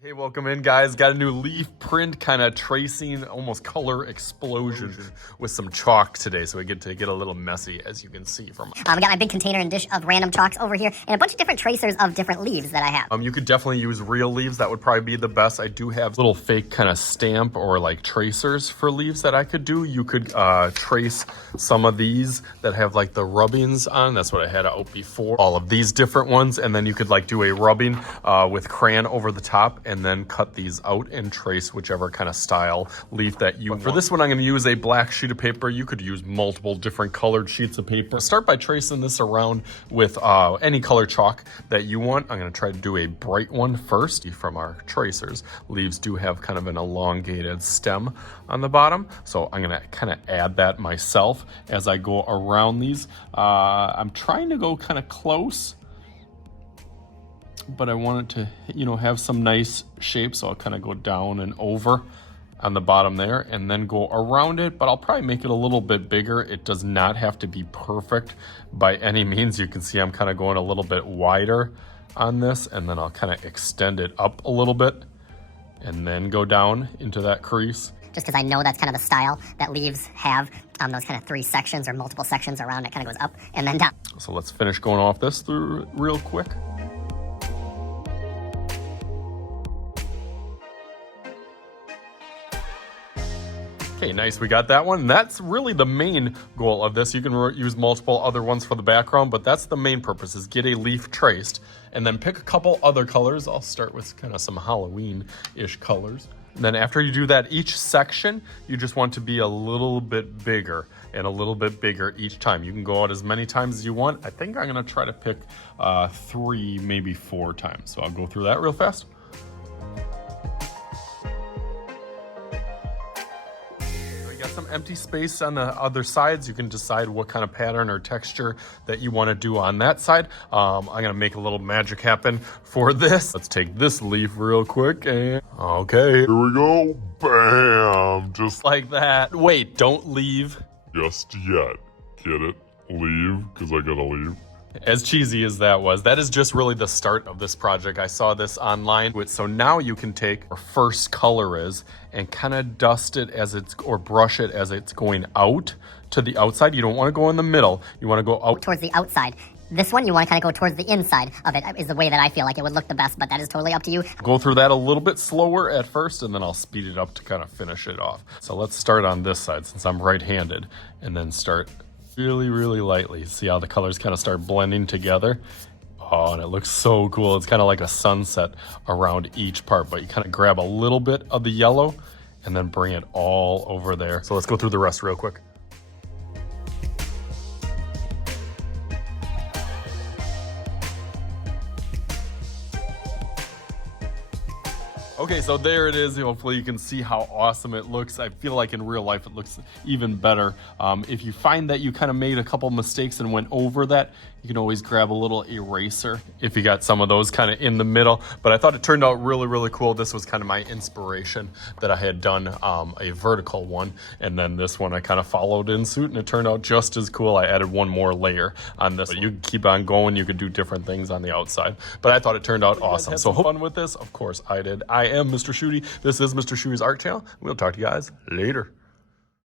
Hey, welcome in, guys. Got a new leaf print kind of tracing, almost color explosion with some chalk today. So we get to get a little messy, as you can see from we got my big container and dish of random chalks over here and a bunch of different tracers of different leaves that I have. You could definitely use real leaves. That would probably be the best. I do have little fake kind of stamp or like tracers for leaves that I could do. You could trace some of these that have like the rubbings on. That's what I had out before. All of these different ones. And then you could like do a rubbing with crayon over the top and then cut these out and trace whichever kind of style leaf that you want. For this one, I'm going to use a black sheet of paper. You could use multiple different colored sheets of paper. Start by tracing this around with any color chalk that you want. I'm going to try to do a bright one first from our tracers. Leaves do have kind of an elongated stem on the bottom, so I'm going to kind of add that myself as I go around these. I'm trying to go kind of close, but I want it to, have some nice shape. So I'll kind of go down and over on the bottom there and then go around it, but I'll probably make it a little bit bigger. It does not have to be perfect by any means. You can see I'm kind of going a little bit wider on this, and then I'll kind of extend it up a little bit and then go down into that crease. Just because I know that's kind of the style that leaves have, those kind of three sections or multiple sections around it, kind of goes up and then down. So let's finish going off this through real quick. Okay, nice, we got that one. That's really the main goal of this. You can use multiple other ones for the background, but that's the main purpose, is get a leaf traced and then pick a couple other colors. I'll start with kind of some Halloween-ish colors. And then after you do that, each section, you just want to be a little bit bigger and a little bit bigger each time. You can go out as many times as you want. I think I'm gonna try to pick 3, maybe 4 times. So I'll go through that real fast. Got some empty space on the other sides. You can decide what kind of pattern or texture that you want to do on that side. I'm gonna make a little magic happen for this. Let's take this leaf real quick and okay, here we go. Bam, just like that. Wait, don't leave just yet. Get it? Leave, because I gotta leave. As cheesy as that was, that is just really the start of this project. I saw this online. So now you can take our first color is and kind of dust it as it's, or brush it as it's going out to the outside. You don't want to go in the middle. You want to go out towards the outside. This one, you want to kind of go towards the inside of it, is the way that I feel like it would look the best, but that is totally up to you. Go through that a little bit slower at first, and then I'll speed it up to kind of finish it off. So let's start on this side since I'm right-handed, and then start really, really lightly. See how the colors kind of start blending together? Oh, and it looks so cool. It's kind of like a sunset around each part, but you kind of grab a little bit of the yellow and then bring it all over there. So let's go through the rest real quick. Okay, so there it is. Hopefully you can see how awesome it looks. I feel like in real life it looks even better. If you find that you kind of made a couple mistakes and went over that, you can always grab a little eraser if you got some of those kind of in the middle. But I thought it turned out really, really cool. This was kind of my inspiration that I had done a vertical one. And then this one I kind of followed in suit, and it turned out just as cool. I added one more layer on this. But you can keep on going. You could do different things on the outside. But I thought it turned out awesome. So hope fun with this. Of course I did. I am Mr. Shooty. This is Mr. Shooty's Art Channel. We'll talk to you guys later.